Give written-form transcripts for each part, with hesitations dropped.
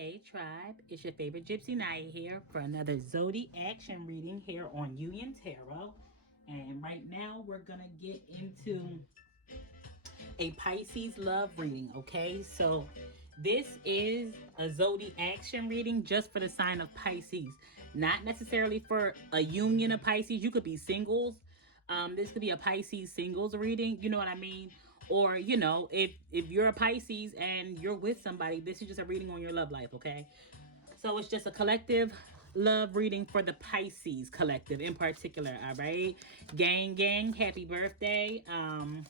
Hey tribe, it's your favorite Gypsy Naya here for another Zodiac action reading here on Union Tarot. And right now we're gonna get into a Pisces love reading, okay? So this is a Zodiac action reading just for the sign of Pisces, not necessarily for a union of Pisces. You could be singles. This could be a Pisces singles reading, you know what I mean? Or, you know, if you're a Pisces and you're with somebody, this is just a reading on your love life, okay? So it's just a collective love reading for the Pisces collective in particular, all right? Gang, happy birthday. And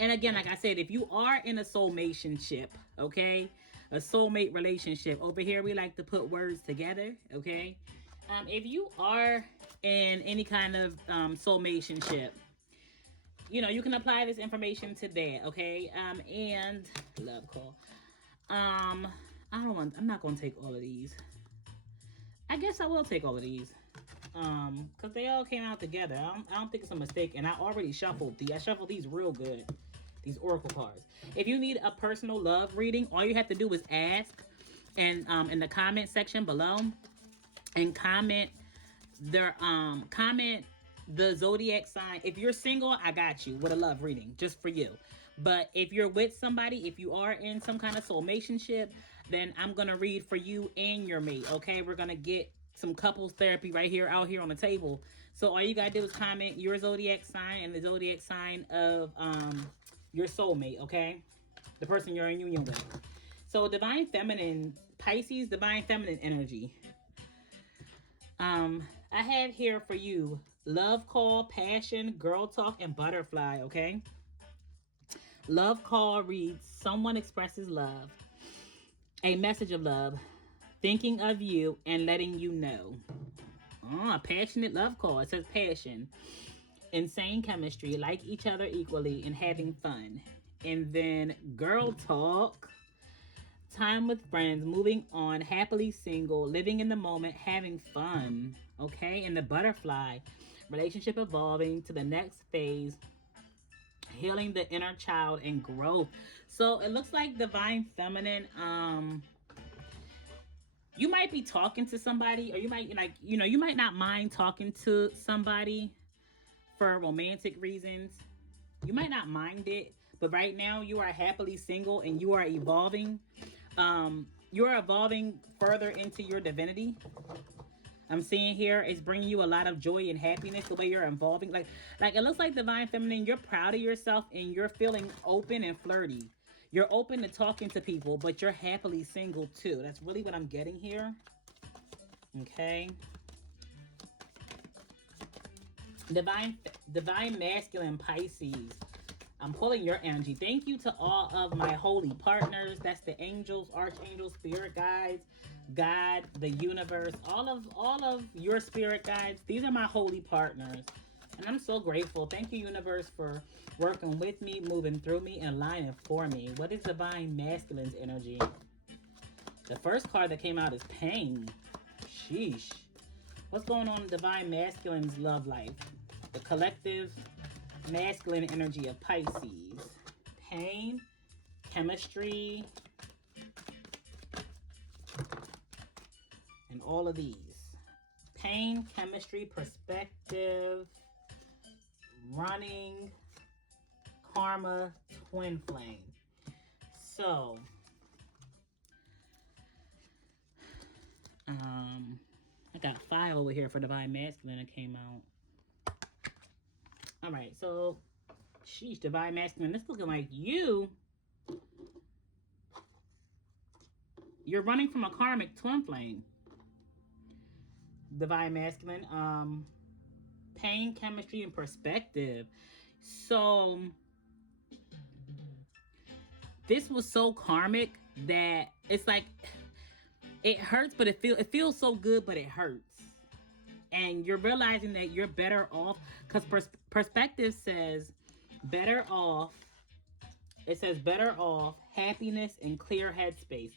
again, like I said, if you are in a soulmationship, okay? A soulmate relationship. Over here, we like to put words together, okay? If you are in any kind of soulmationship, you know, you can apply this information to that, okay? And love call. I'm not gonna take all of these. I guess I will take all of these. Because they all came out together. I don't think it's a mistake. And I already shuffled these. I shuffled these real good. These oracle cards. If you need a personal love reading, all you have to do is ask and in the comment section below and comment the zodiac sign. If you're single, I got you with a love reading just for you. But if you're with somebody, if you are in some kind of soulmationship, then I'm going to read for you and your mate, okay? We're going to get some couples therapy right here, out here on the table. So all you got to do is comment your zodiac sign and the zodiac sign of your soulmate, okay? The person you're in union with. So divine feminine, Pisces, divine feminine energy. I have here for you love call, passion, girl talk, and butterfly, okay? Love call reads, someone expresses love, a message of love, thinking of you and letting you know. A passionate love call. It says passion, insane chemistry, like each other equally, and having fun. And then girl talk, time with friends, moving on, happily single, living in the moment, having fun. Okay, and the butterfly, relationship evolving to the next phase, healing the inner child and growth. So it looks like divine feminine. You might be talking to somebody, or you might you might not mind talking to somebody for romantic reasons. You might not mind it, but right now you are happily single and you are evolving. You are evolving further into your divinity. I'm seeing here it's bringing you a lot of joy and happiness the way you're evolving. Like it looks like divine feminine, you're proud of yourself and you're feeling open and flirty. You're open to talking to people, but you're happily single too. That's really what I'm getting here. Okay. Divine masculine Pisces. I'm pulling your energy. Thank you to all of my holy partners. That's the angels, archangels, spirit guides, God, the universe, all of your spirit guides. These are my holy partners. And I'm so grateful. Thank you, universe, for working with me, moving through me, and aligning for me. What is divine masculine's energy? The first card that came out is pain. Sheesh. What's going on in divine masculine's love life? The collective masculine energy of Pisces. Pain, chemistry, and all of these. Pain, chemistry, perspective, running, karma, twin flame. So, I got 5 over here for divine masculine that came out. All right, so, sheesh, divine masculine. This looking like you're running from a karmic twin flame. Divine masculine. Pain, chemistry, and perspective. So, this was so karmic that it's like, it hurts, but it feels so good, but it hurts. And you're realizing that you're better off, because perspective says better off. It says better off, happiness, and clear headspace.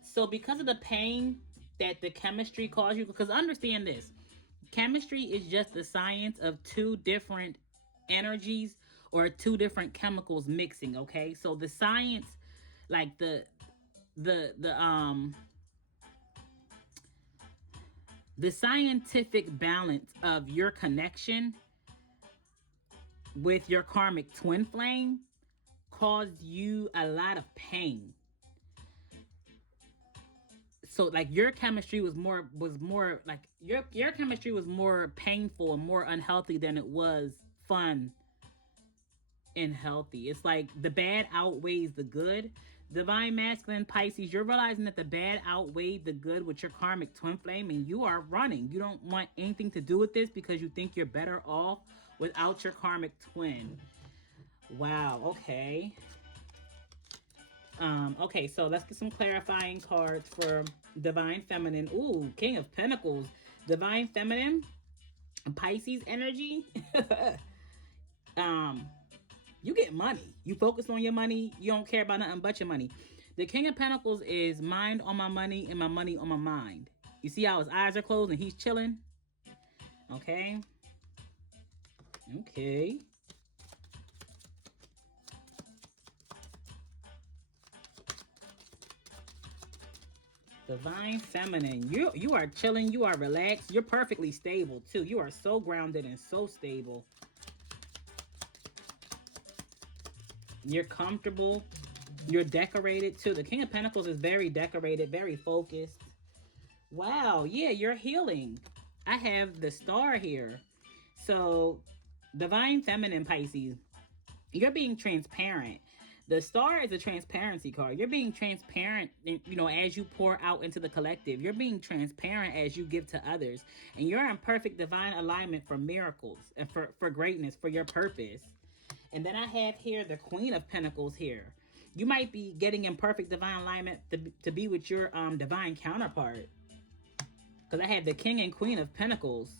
So because of the pain that the chemistry caused you, because understand this, chemistry is just the science of 2 different energies or 2 different chemicals mixing, okay? So the science, like the the the scientific balance of your connection with your karmic twin flame caused you a lot of pain. So like your chemistry was more like your chemistry was more painful and more unhealthy than it was fun and healthy. It's like the bad outweighs the good. Divine masculine Pisces, you're realizing that the bad outweighed the good with your karmic twin flame, and you are running. You don't want anything to do with this because you think you're better off without your karmic twin. Wow, okay. Okay, so let's get some clarifying cards for Divine Feminine. Ooh, King of Pentacles. Divine Feminine, Pisces energy. um, you get money. You focus on your money. You don't care about nothing but your money. The King of Pentacles is mind on my money and my money on my mind. You see how his eyes are closed and he's chilling? Okay. Okay. Divine Feminine. You are chilling. You are relaxed. You're perfectly stable too. You are so grounded and so stable. You're comfortable. You're decorated too. The King of Pentacles is very decorated, very focused. Wow, yeah, you're healing. I have the star here. So, Divine Feminine Pisces, you're being transparent. The star is a transparency card. You're being transparent, as you pour out into the collective. You're being transparent as you give to others. And you're in perfect divine alignment for miracles and for greatness, for your purpose. And then I have here the Queen of Pentacles here. You might be getting in perfect divine alignment to be with your divine counterpart. Because I have the King and Queen of Pentacles.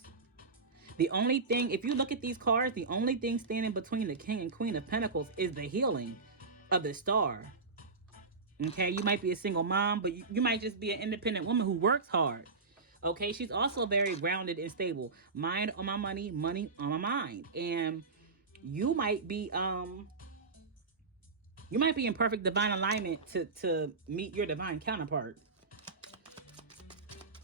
The only thing, if you look at these cards, the only thing standing between the King and Queen of Pentacles is the healing of the star. Okay, you might be a single mom, but you might just be an independent woman who works hard. Okay, she's also very grounded and stable. Mind on my money, money on my mind. And you might be in perfect divine alignment to meet your divine counterpart.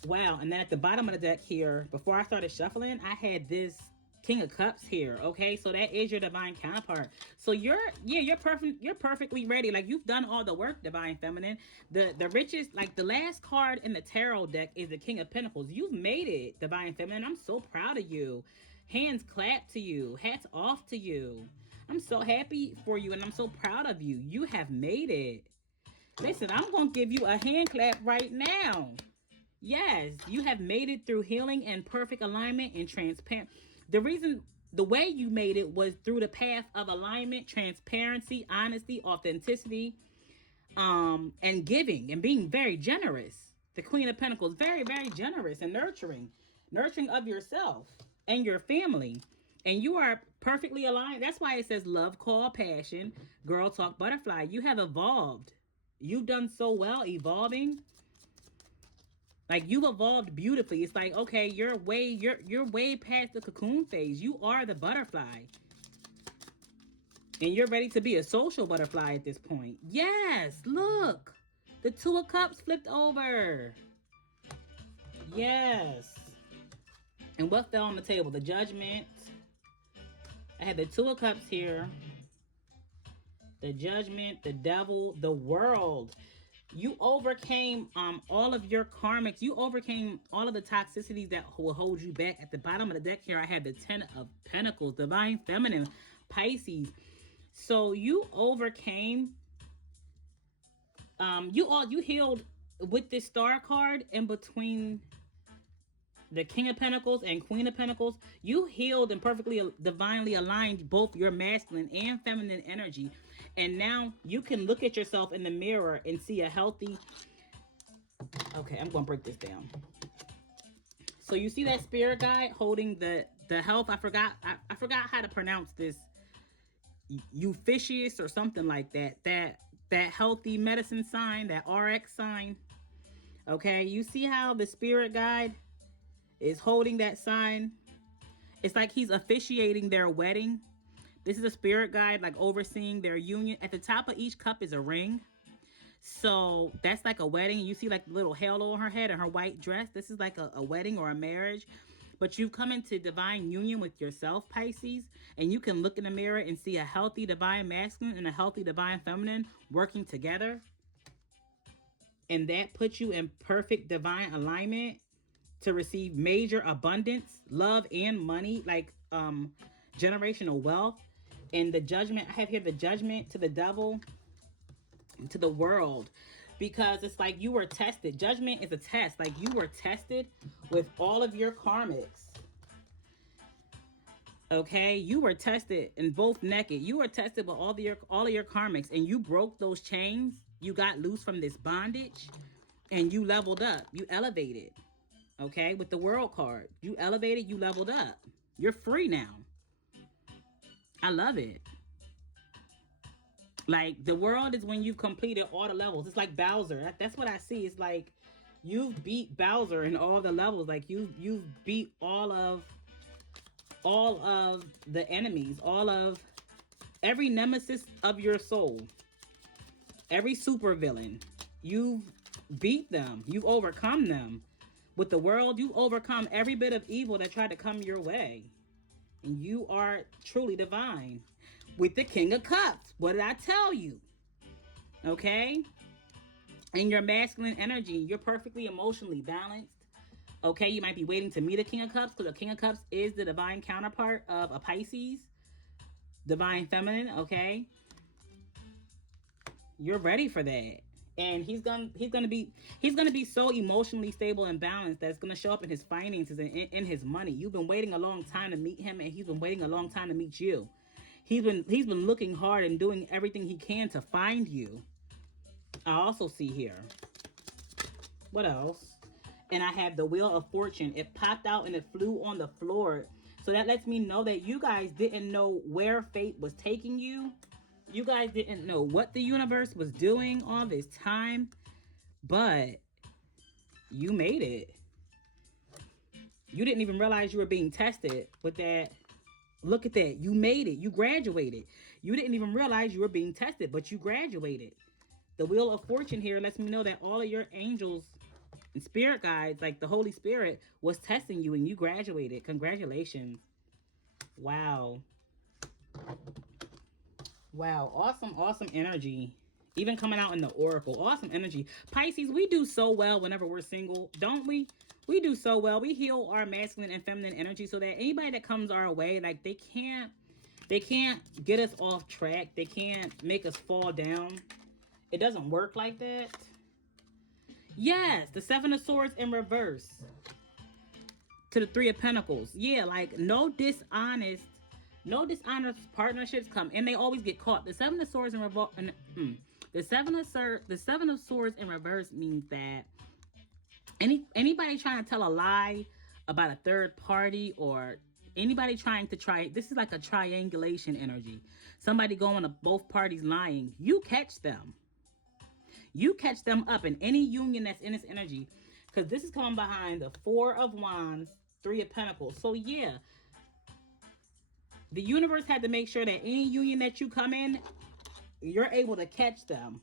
Wow, and then at the bottom of the deck here, before I started shuffling, I had this King of Cups here. Okay, so that is your divine counterpart. So you're perfectly ready. Like you've done all the work, Divine Feminine. The richest, like the last card in the tarot deck is the King of Pentacles. You've made it, Divine Feminine. I'm so proud of you. Hands clap to you. Hats off to you. I'm so happy for you and I'm so proud of you. You have made it. Listen, I'm going to give you a hand clap right now. Yes, you have made it through healing and perfect alignment and transparent. The way you made it was through the path of alignment, transparency, honesty, authenticity, and giving and being very generous. The Queen of Pentacles, very, very generous and nurturing of yourself and your family. And you are perfectly aligned. That's why it says love, call, passion, girl talk, butterfly. You have evolved. You've done so well evolving. Like you've evolved beautifully. It's like, okay, you're way past the cocoon phase. You are the butterfly. And you're ready to be a social butterfly at this point. Yes, look. The Two of Cups flipped over. Yes. And what fell on the table? The Judgment. I had the Two of Cups here. The Judgment, the Devil, the World. You overcame all of your karmics. You overcame all of the toxicities that will hold you back. At the bottom of the deck here, I have the Ten of Pentacles, Divine Feminine, Pisces. So you overcame. You healed with this Star card in between the King of Pentacles and Queen of Pentacles. You healed and perfectly divinely aligned both your masculine and feminine energy. And now you can look at yourself in the mirror and see a healthy... Okay, I'm going to break this down. So you see that spirit guide holding the health? I forgot how to pronounce this. Euphicius or something like that. That healthy medicine sign, that RX sign. Okay, you see how the spirit guide is holding that sign? It's like he's officiating their wedding. This is a spirit guide, like overseeing their union. At the top of each cup is a ring. So that's like a wedding. You see like the little halo on her head and her white dress. This is like a wedding or a marriage. But you've come into divine union with yourself, Pisces, and you can look in the mirror and see a healthy divine masculine and a healthy divine feminine working together. And that puts you in perfect divine alignment to receive major abundance, love, and money, like generational wealth. And the judgment, I have here the judgment to the devil, to the world, because it's like you were tested. Judgment is a test. Like you were tested with all of your karmics. Okay, you were tested and both naked. You were tested with all of your karmics, and you broke those chains. You got loose from this bondage, and you leveled up. You elevated. Okay, with the world card, you elevated. You leveled up. You're free now. I love it. Like the world is when you've completed all the levels. It's like Bowser. That's what I see. It's like you've beat Bowser in all the levels. Like you've beat all of the enemies, all of every nemesis of your soul, every supervillain. You've beat them. You've overcome them. With the world, you've overcome every bit of evil that tried to come your way. And you are truly divine. With the King of Cups. What did I tell you? Okay? And your masculine energy, you're perfectly emotionally balanced. Okay, you might be waiting to meet a King of Cups, because the King of Cups is the divine counterpart of a Pisces, divine feminine. Okay, you're ready for that, and he's gonna be so emotionally stable and balanced that's gonna show up in his finances and in his money. You've been waiting a long time to meet him, and he's been waiting a long time to meet you. He's been looking hard and doing everything he can to find you. I also see here. What else? And I have the Wheel of Fortune. It popped out and it flew on the floor. So that lets me know that you guys didn't know where fate was taking you. You guys didn't know what the universe was doing all this time. But you made it. You didn't even realize you were being tested with that. Look at that. You made it. You graduated. You didn't even realize you were being tested, but you graduated. The Wheel of Fortune here lets me know that all of your angels and spirit guides, like the Holy Spirit, was testing you and you graduated. Congratulations. Wow. Wow. Awesome, awesome energy. Even coming out in the Oracle. Awesome energy. Pisces, we do so well whenever we're single, don't we? We do so well. We heal our masculine and feminine energy so that anybody that comes our way, like they can't get us off track. They can't make us fall down. It doesn't work like that. Yes, the Seven of Swords in reverse to the Three of Pentacles. Yeah, like no dishonest partnerships come, and they always get caught. The Seven of Swords in reverse. The Seven of Swords in reverse means that anybody trying to tell a lie about a third party, or anybody trying to try, this is like a triangulation energy. Somebody going to both parties lying. You catch them. You catch them up in any union that's in this energy, because this is coming behind the Four of Wands, Three of Pentacles. So yeah, the universe had to make sure that any union that you come in, you're able to catch them,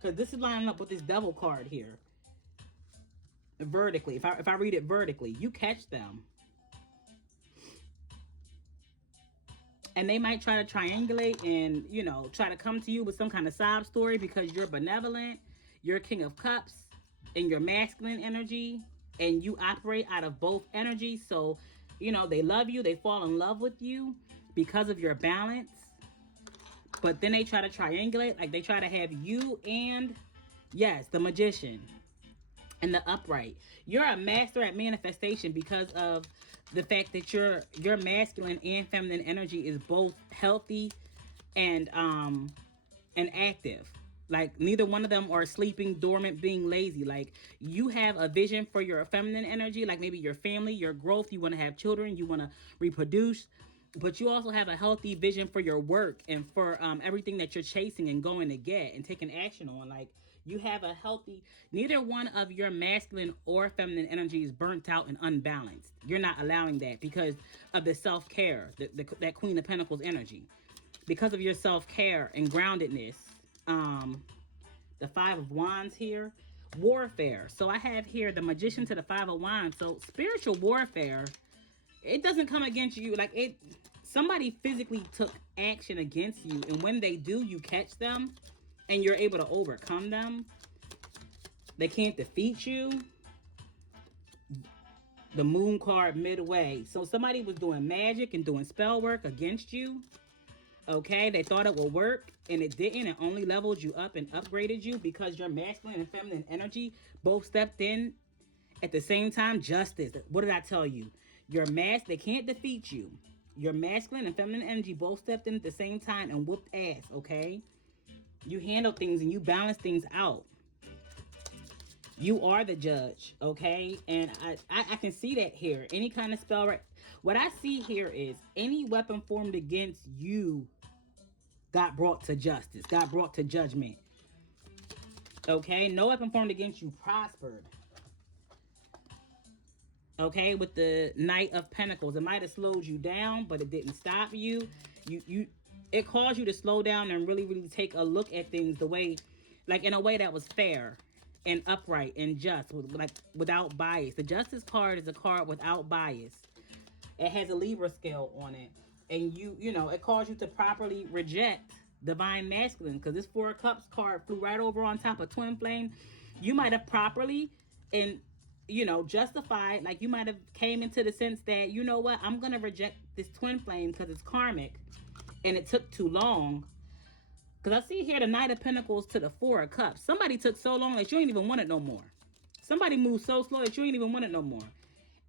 because this is lining up with this Devil card here. Vertically, if I read it vertically, you catch them. And they might try to triangulate and, try to come to you with some kind of sob story because you're benevolent, you're King of Cups, and you're masculine energy, and you operate out of both energies. So, they love you, they fall in love with you because of your balance. But then they try to triangulate, like they try to have you and, yes, the Magician and the Upright. You're a master at manifestation because of the fact that your masculine and feminine energy is both healthy and active. Like neither one of them are sleeping, dormant, being lazy. Like you have a vision for your feminine energy, like maybe your family, your growth. You want to have children, you want to reproduce, but you also have a healthy vision for your work and for everything that you're chasing and going to get and taking action on. Like you have a healthy, neither one of your masculine or feminine energy is burnt out and unbalanced. You're not allowing that because of the self-care, that Queen of Pentacles energy. Because of your self-care and groundedness, the Five of Wands here. Warfare. So I have here the Magician to the Five of Wands. So spiritual warfare, it doesn't come against you. Like it, somebody physically took action against you. And when they do, you catch them and you're able to overcome them. They can't defeat you. The Moon card midway. So somebody was doing magic and doing spell work against you. Okay, they thought it would work and it didn't. It only leveled you up and upgraded you because your masculine and feminine energy both stepped in at the same time. Justice. What did I tell you? They can't defeat you. Your masculine and feminine energy both stepped in at the same time and whooped ass. Okay, you handle things and you balance things out. You are the judge, okay? And I can see that here. Any kind of spell, right? What I see here is any weapon formed against you got brought to justice, got brought to judgment. Okay? No weapon formed against you prospered. Okay? With the Knight of Pentacles, it might have slowed you down, but it didn't stop you. It caused you to slow down and really, really take a look at things the way, like in a way that was fair and upright and just, like without bias. The Justice card is a card without bias. It has a Libra scale on it, and you know it calls you to properly reject divine masculine, because this Four of Cups card flew right over on top of Twin Flame. You might have properly and justified, like you might have came into the sense that, you know what, I'm gonna reject this Twin Flame because it's karmic and it took too long. Because I see here the Knight of Pentacles to the Four of Cups. Somebody took so long that you ain't even want it no more. Somebody moved so slow that you ain't even want it no more.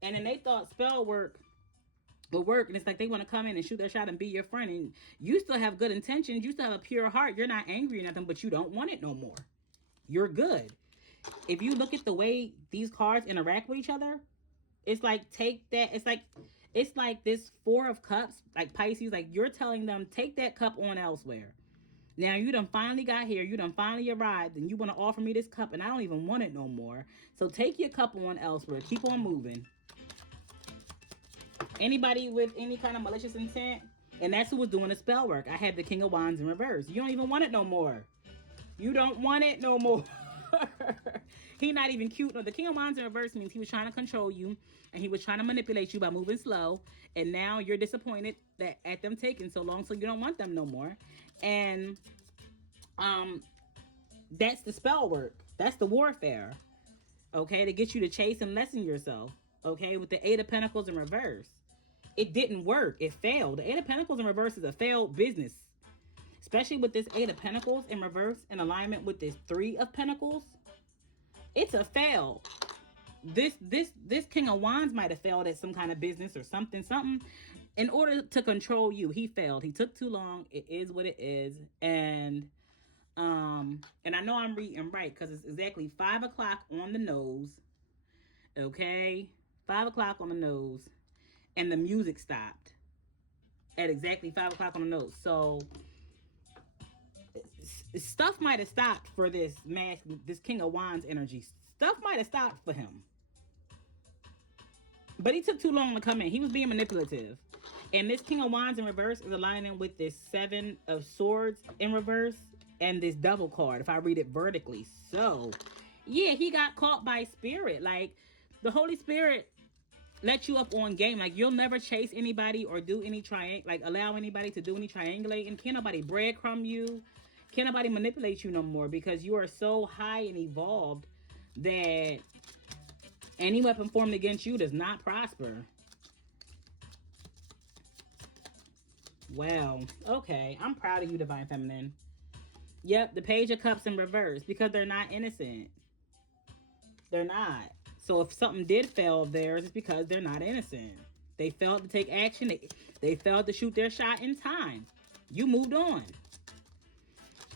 And then they thought spell work would work. And it's like they want to come in and shoot their shot and be your friend. And you still have good intentions. You still have a pure heart. You're not angry or nothing, but you don't want it no more. You're good. If you look at the way these cards interact with each other, it's like take that. It's like this Four of Cups, like Pisces, like you're telling them, take that cup on elsewhere. Now you done finally got here, you done finally arrived, and you want to offer me this cup, and I don't even want it no more. So take your cup on elsewhere. Keep on moving. Anybody with any kind of malicious intent? And that's who was doing the spell work. I had the King of Wands in reverse. You don't even want it no more. You don't want it no more. He not even cute. No, the King of Wands in reverse means he was trying to control you, and he was trying to manipulate you by moving slow. And now you're disappointed that at them taking so long, so you don't want them no more. And that's the spell work. That's the warfare. Okay, to get you to chase and lessen yourself. Okay, with the Eight of Pentacles in reverse. It didn't work. It failed. The Eight of Pentacles in reverse is a failed business. Especially with this Eight of Pentacles in reverse in alignment with this Three of Pentacles. It's a fail. This King of Wands might have failed at some kind of business or something. In order to control you, he failed. He took too long. It is what it is. And I know I'm reading right because it's exactly 5 o'clock on the nose. Okay? 5 o'clock on the nose. And the music stopped at exactly 5 o'clock on the nose. So stuff might have stopped for this King of Wands energy. Stuff might have stopped for him. But he took too long to come in. He was being manipulative. And this King of Wands in reverse is aligning with this Seven of Swords in reverse and this Devil card, if I read it vertically. So, yeah, he got caught by spirit. Like, the Holy Spirit let you up on game. Like, you'll never chase anybody or do any allow anybody to do any triangulating. Can't nobody breadcrumb you. Can't nobody manipulate you no more because you are so high and evolved that any weapon formed against you does not prosper. Wow. Okay. I'm proud of you, Divine Feminine. Yep, the Page of Cups in reverse because they're not innocent. They're not. So if something did fail of theirs, it's because they're not innocent. They failed to take action. They failed to shoot their shot in time. You moved on.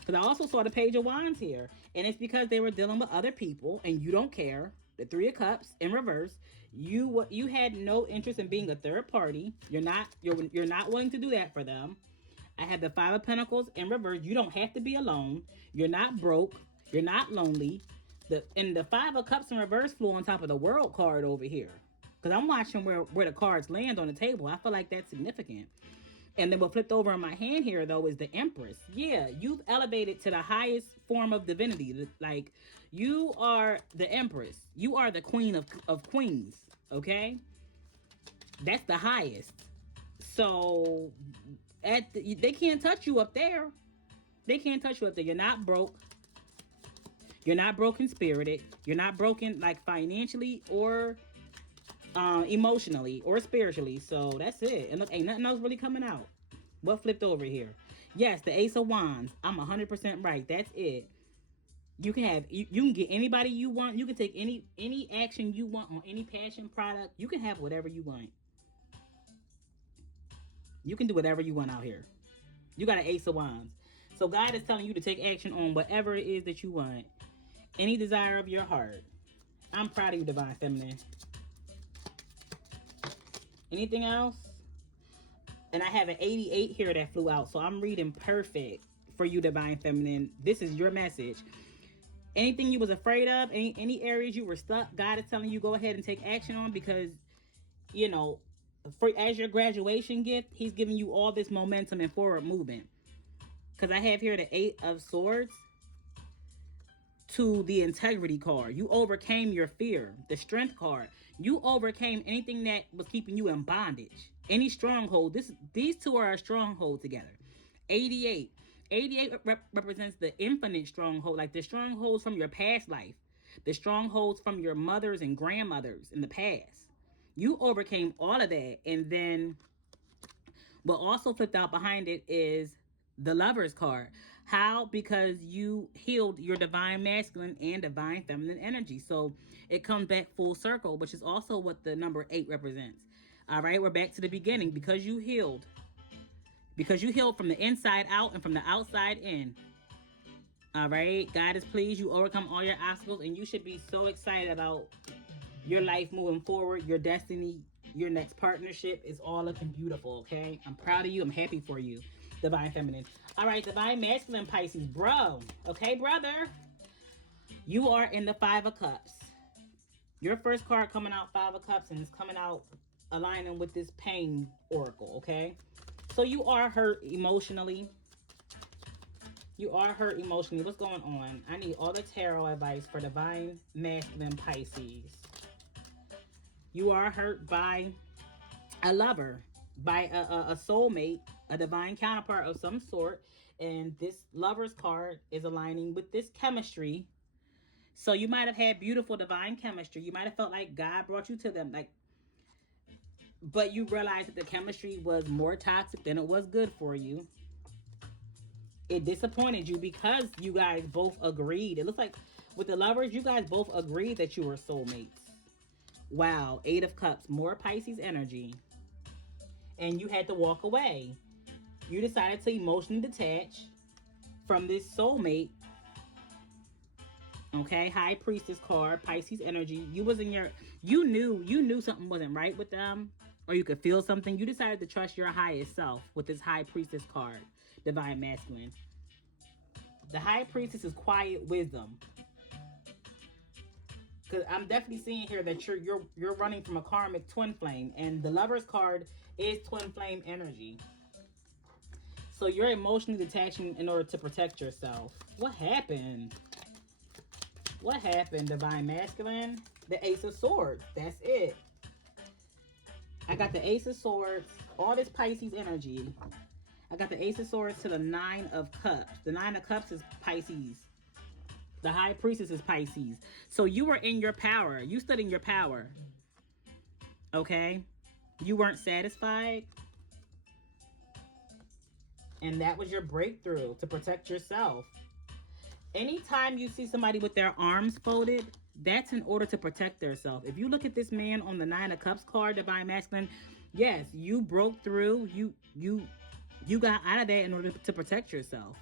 Because I also saw the Page of Wands here. And it's because they were dealing with other people and you don't care. The Three of Cups in reverse. You had no interest in being a third party. You're not willing to do that for them. I had the Five of Pentacles in reverse. You don't have to be alone. You're not broke. You're not lonely. And the Five of Cups in reverse flew on top of the World card over here. Because I'm watching where the cards land on the table. I feel like that's significant. And then what flipped over in my hand here, though, is the Empress. Yeah, you've elevated to the highest form of divinity. Like, you are the Empress. You are the queen of queens, okay? That's the highest. So, they can't touch you up there. They can't touch you up there. You're not broke. You're not broken spirited. You're not broken, like, financially or emotionally or spiritually. So that's it. And look, ain't nothing else really coming out. What flipped over here? Yes, the Ace of Wands. I'm 100% right. That's it. You can have you can get anybody you want. You can take any action you want on any passion product. You can have whatever you want. You can do whatever you want out here. You got an Ace of Wands. So God is telling you to take action on whatever it is that you want. Any desire of your heart. I'm proud of you, Divine Feminine. Anything else? And I have an 88 here that flew out. So I'm reading perfect for you, Divine Feminine. This is your message. Anything you was afraid of, any areas you were stuck, God is telling you go ahead and take action on, because, you know, as your graduation gift, he's giving you all this momentum and forward movement. Because I have here the 8 of Swords to the Integrity card. You overcame your fear. The Strength card. You overcame anything that was keeping you in bondage. Any stronghold. These two are a stronghold together. 88. 88 represents the infinite stronghold, like the strongholds from your past life, the strongholds from your mothers and grandmothers in the past. You overcame all of that. And then what also flipped out behind it is the Lover's card. How? Because you healed your divine masculine and divine feminine energy. So it comes back full circle, which is also what the number 8 represents. All right, we're back to the beginning. Because you healed. Because you healed from the inside out and from the outside in. All right, God is pleased. You overcome all your obstacles, and you should be so excited about your life moving forward, your destiny, your next partnership is all looking beautiful, okay? I'm proud of you. I'm happy for you, Divine Feminine. All right, Divine Masculine Pisces, bro. Okay, brother. You are in the 5 of Cups. Your first card coming out 5 of Cups, and it's coming out aligning with this pain oracle, okay? So you are hurt emotionally. You are hurt emotionally. What's going on? I need all the tarot advice for Divine Masculine Pisces. You are hurt by a lover, by a soulmate, a divine counterpart of some sort. And this Lover's card is aligning with this chemistry. So you might have had beautiful divine chemistry. You might have felt like God brought you to them. But you realized that the chemistry was more toxic than it was good for you. It disappointed you because you guys both agreed. It looks like with the Lovers, you guys both agreed that you were soulmates. Wow, 8 of Cups, more Pisces energy. And you had to walk away. You decided to emotionally detach from this soulmate. Okay, High Priestess card, Pisces energy. You knew something wasn't right with them, or you could feel something. You decided to trust your highest self with this High Priestess card, Divine Masculine. The High Priestess is quiet wisdom. Because I'm definitely seeing here that you're running from a karmic twin flame, and the Lover's card is twin flame energy. So you're emotionally detaching in order to protect yourself. What happened? What happened, Divine Masculine? The Ace of Swords. That's it. I got the Ace of Swords, all this Pisces energy. I got the Ace of Swords to the 9 of Cups. The 9 of Cups is Pisces. The High Priestess is Pisces. So you were in your power. You stood in your power. Okay? You weren't satisfied. And that was your breakthrough to protect yourself. Anytime you see somebody with their arms folded, that's in order to protect themselves. If you look at this man on the 9 of Cups card, Divine Masculine, yes, you broke through. You got out of that in order to protect yourself.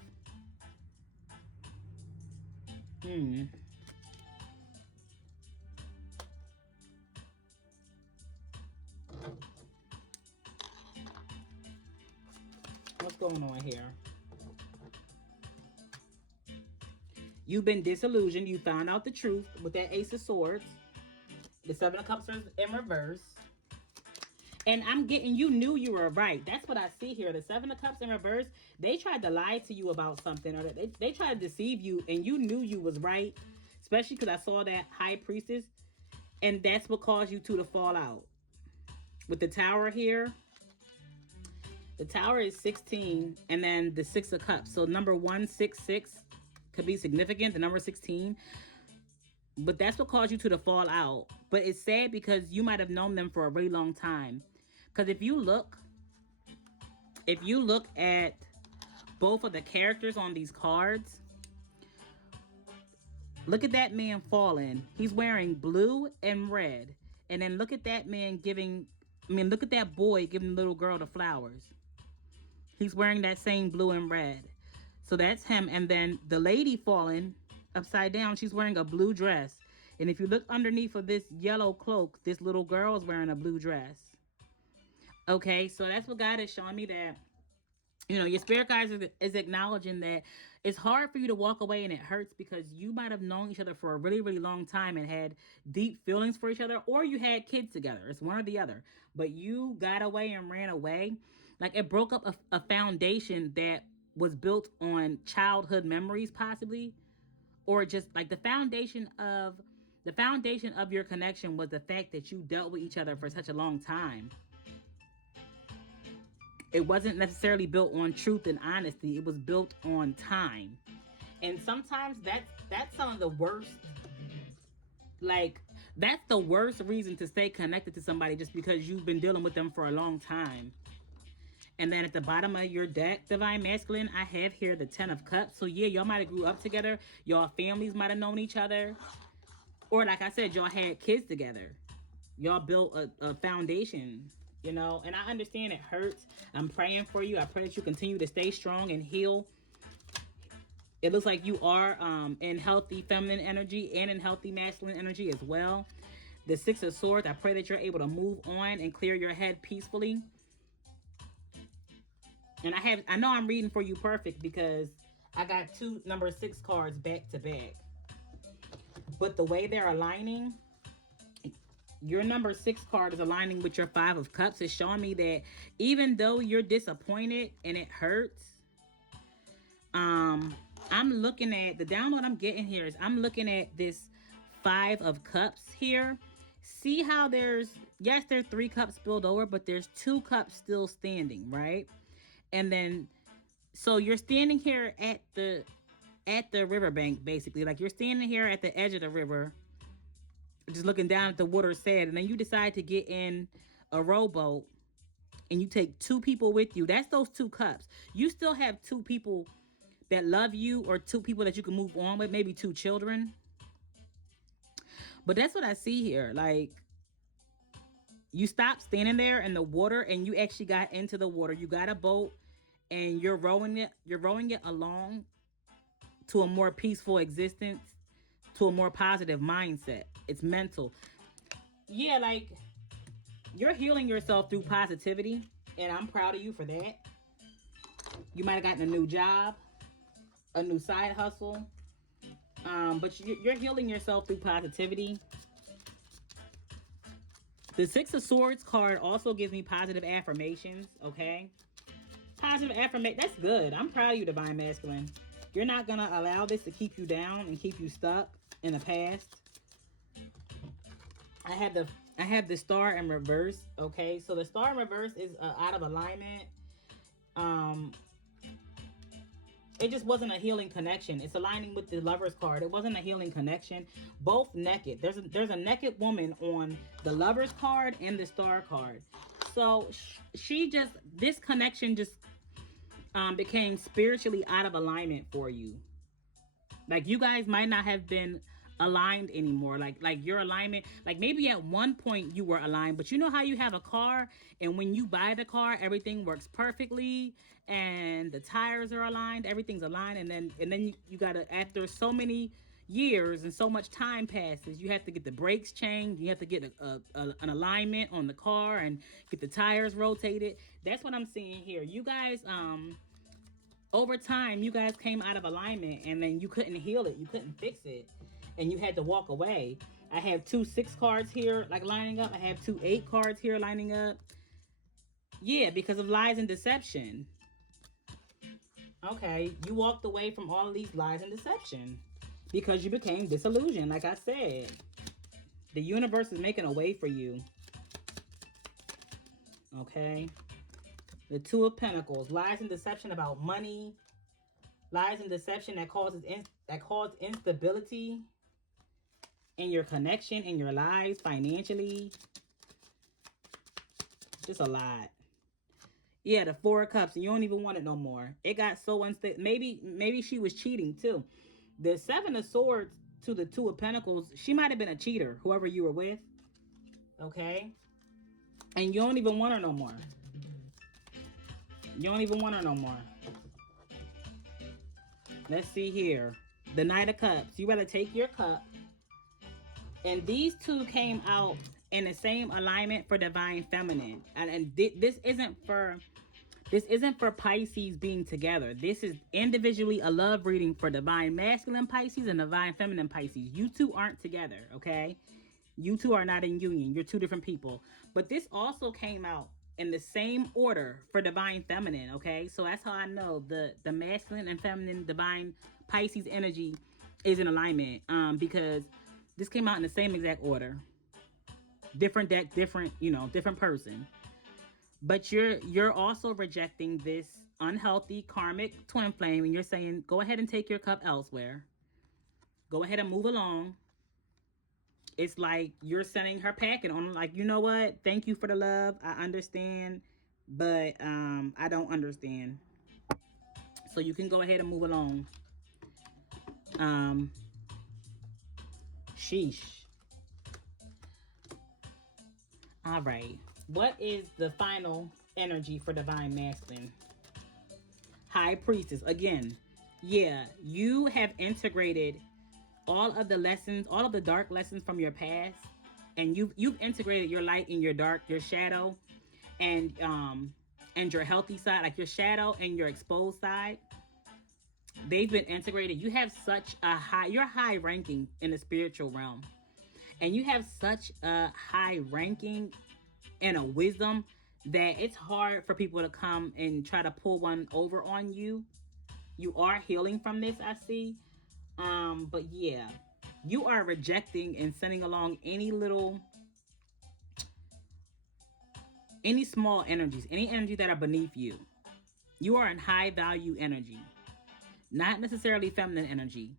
What's going on here? You've been disillusioned. You found out the truth with that Ace of Swords. The 7 of Cups is in reverse. And I'm getting, you knew you were right. That's what I see here. The Seven of Cups in reverse, they tried to lie to you about something, or they tried to deceive you, and you knew you was right. Especially because I saw that High Priestess, and that's what caused you two to fall out. With the Tower here, the Tower is 16, and then the Six of Cups. So number 166 could be significant. The number 16, but that's what caused you two to fall out. But it's sad because you might have known them for a really long time. Because if you look at both of the characters on these cards, look at that man falling. He's wearing blue and red. And then look at that man look at that boy giving the little girl the flowers. He's wearing that same blue and red. So that's him. And then the lady falling upside down, she's wearing a blue dress. And if you look underneath of this yellow cloak, this little girl is wearing a blue dress. Okay, so that's what God is showing me, that your spirit guides is acknowledging that it's hard for you to walk away, and it hurts because you might have known each other for a really, really long time and had deep feelings for each other, or you had kids together. It's one or the other. But you got away and ran away. Like, it broke up a foundation that was built on childhood memories, possibly, or just like the foundation of your connection was the fact that you dealt with each other for such a long time. It wasn't necessarily built on truth and honesty. It was built on time. And sometimes that's some of the worst, like, that's the worst reason to stay connected to somebody, just because you've been dealing with them for a long time. And then at the bottom of your deck, Divine Masculine, I have here the Ten of Cups. So yeah, y'all might have grew up together. Y'all families might have known each other. Or like I said, y'all had kids together. Y'all built a foundation, and I understand it hurts. I'm praying for you. I pray that you continue to stay strong and heal. It looks like you are in healthy feminine energy and in healthy masculine energy as well. The Six of Swords, I pray that you're able to move on and clear your head peacefully. And I know I'm reading for you perfect because I got two number 6 cards back to back. But the way they're aligning, your number 6 card is aligning with your 5 of Cups. It's showing me that even though you're disappointed and it hurts, I'm looking at the download I'm getting here is I'm looking at this 5 of Cups here. See how there's 3 cups spilled over, but there's 2 cups still standing, right? And then, so you're standing here at the riverbank, basically. Like, you're standing here at the edge of the river, just looking down at the water sad, and then you decide to get in a rowboat, and you take 2 people with you. That's those 2 cups. You still have 2 people that love you, or 2 people that you can move on with, maybe 2 children. But that's what I see here. Like, you stopped standing there in the water, and you actually got into the water. You got a boat, and you're rowing it along to a more peaceful existence, to a more positive mindset. It's mental. Yeah, like, you're healing yourself through positivity, and I'm proud of you for that. You might have gotten a new job, a new side hustle, but you're healing yourself through positivity. The Six of Swords card also gives me positive affirmations, okay? Positive affirmation, that's good. I'm proud of you, Divine Masculine. You're not going to allow this to keep you down and keep you stuck in the past. I have the Star in reverse, okay? So the Star in reverse is out of alignment. It just wasn't a healing connection. It's aligning with the Lover's card. It wasn't a healing connection. Both naked. There's a naked woman on the Lover's card and the Star card. So this connection just became spiritually out of alignment for you. Like, you guys might not have been aligned anymore. Like your alignment, like maybe at one point you were aligned, but you know how you have a car, and when you buy the car, everything works perfectly, and the tires are aligned, everything's aligned, and then you gotta, after so many years and so much time passes, you have to get the brakes changed, you have to get an alignment on the car and get the tires rotated. That's what I'm seeing here. You guys, over time, you guys came out of alignment, and then you couldn't heal it, you couldn't fix it, and you had to walk away. I have 2 6 cards here, like, lining up. I have 2 8 cards here lining up. Yeah, because of lies and deception. Okay, you walked away from all of these lies and deception because you became disillusioned. Like I said, the universe is making a way for you. Okay, the Two of Pentacles, lies and deception about money, lies and deception that cause instability in your connection, in your lives, financially. Just a lot. Yeah, the Four of Cups, and you don't even want it no more. It got so unstable. Maybe she was cheating too. The Seven of Swords to the Two of Pentacles, she might have been a cheater, whoever you were with. Okay? And you don't even want her no more. You don't even want her no more. Let's see here. The Knight of Cups. You better take your cup. And these two came out in the same alignment for Divine Feminine. And this isn't for Pisces being together. This is individually a love reading for Divine Masculine Pisces and Divine Feminine Pisces. You two aren't together, okay? You two are not in union. You're two different people. But this also came out in the same order for Divine Feminine, okay? So that's how I know the masculine and feminine Divine Pisces energy is in alignment, because this came out in the same exact order. Different deck, different person. But you're also rejecting this unhealthy karmic twin flame, and you're saying, go ahead and take your cup elsewhere. Go ahead and move along. It's like you're sending her packet on, like, you know what? Thank you for the love. I understand, but I don't understand. So you can go ahead and move along. Sheesh. All right. What is the final energy for Divine Masculine? High Priestess. Again, yeah, you have integrated all of the lessons, all of the dark lessons from your past, and you've integrated your light and your dark, your shadow, and your healthy side, like your shadow and your exposed side. They've been integrated. You have such a you're high ranking in the spiritual realm, and you have such a high ranking and a wisdom that it's hard for people to come and try to pull one over on you. You are healing from this, I see. But yeah, you are rejecting and sending along any small energies, any energy that are beneath you. You are in high value energy, not necessarily feminine energy.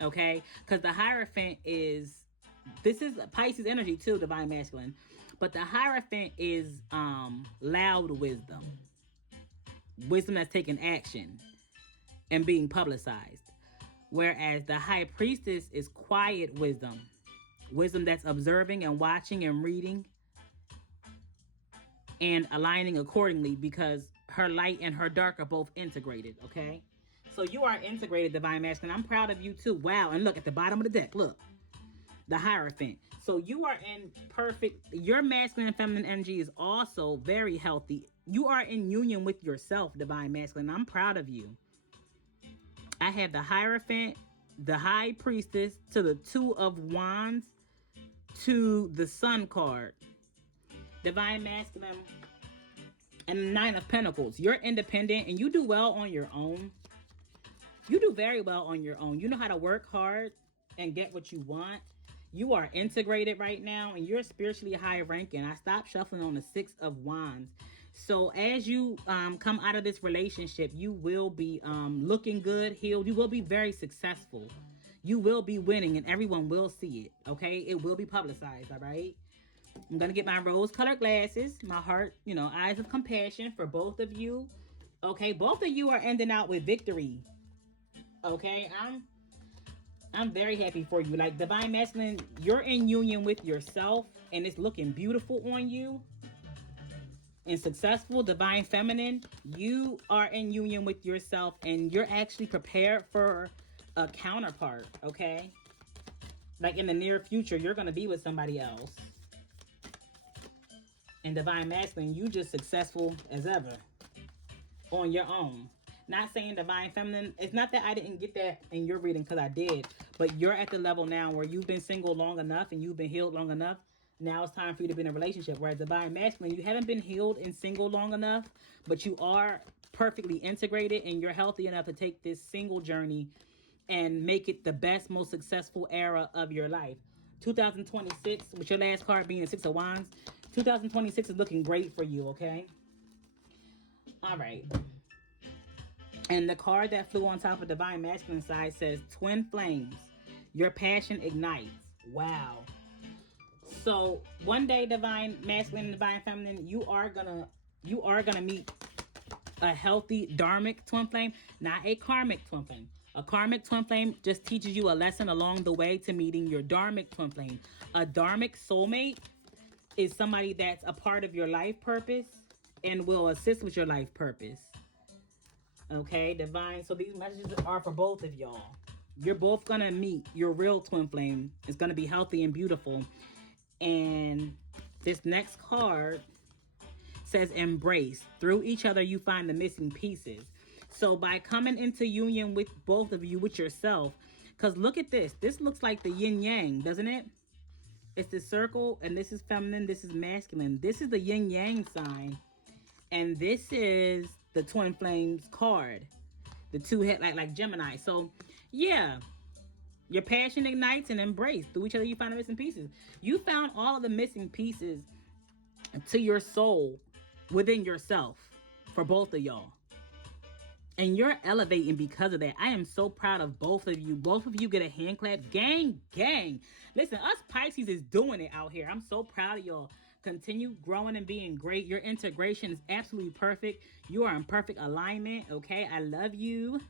Okay, because the Hierophant this is Pisces energy too, Divine Masculine, but the Hierophant is loud wisdom that's taking action and being publicized. Whereas the High Priestess is quiet wisdom that's observing and watching and reading and aligning accordingly, because her light and her dark are both integrated, okay? So you are integrated, Divine Masculine. I'm proud of you too. Wow. And look at the bottom of the deck. Look, the Hierophant. So you are in your masculine and feminine energy is also very healthy. You are in union with yourself, Divine Masculine. I'm proud of you. I have the Hierophant, the High Priestess, to the Two of Wands, to the Sun card. Divine Masculine, and Nine of Pentacles. You're independent and you do well on your own. You do very well on your own. You know how to work hard and get what you want. You are integrated right now and you're spiritually high ranking. I stopped shuffling on the Six of Wands. So as you come out of this relationship, you will be looking good, healed. You will be very successful. You will be winning and everyone will see it, okay? It will be publicized, all right? I'm going to get my rose-colored glasses, my heart, eyes of compassion for both of you. Okay, both of you are ending out with victory. Okay, I'm very happy for you. Like, Divine Masculine, you're in union with yourself and it's looking beautiful on you. And successful, Divine Feminine, you are in union with yourself and you're actually prepared for a counterpart, okay? Like, in the near future, you're going to be with somebody else. And Divine Masculine, you just successful as ever on your own. Not saying Divine Feminine, it's not that I didn't get that in your reading, because I did, but you're at the level now where you've been single long enough and you've been healed long enough. Now it's time for you to be in a relationship. Whereas divine masculine, you haven't been healed and single long enough, but you are perfectly integrated and you're healthy enough to take this single journey and make it the best, most successful era of your life. 2026, with your last card being the Six of Wands, 2026 is looking great for you, okay? All right. And the card that flew on top of divine masculine side says twin flames. Your passion ignites. Wow. So one day, divine masculine and divine feminine, you are gonna meet a healthy dharmic twin flame, not a karmic twin flame. A karmic twin flame just teaches you a lesson along the way to meeting your dharmic twin flame. A dharmic soulmate is somebody that's a part of your life purpose and will assist with your life purpose. Okay, divine. So these messages are for both of y'all. You're both gonna meet your real twin flame. It's gonna be healthy and beautiful. And this next card says embrace. Through each other, you find the missing pieces. So by coming into union with both of you, with yourself, because look at this. This looks like the yin yang, doesn't it? It's the circle, and this is feminine, this is masculine. This is the yin yang sign, and this is the twin flames card. The two head like Gemini. So yeah, your passion ignites and embrace. Through each other, you find the missing pieces. You found all of the missing pieces to your soul within yourself for both of y'all. And you're elevating because of that. I am so proud of both of you. Both of you get a hand clap. Gang, gang. Listen, us Pisces is doing it out here. I'm so proud of y'all. Continue growing and being great. Your integration is absolutely perfect. You are in perfect alignment, okay? I love you.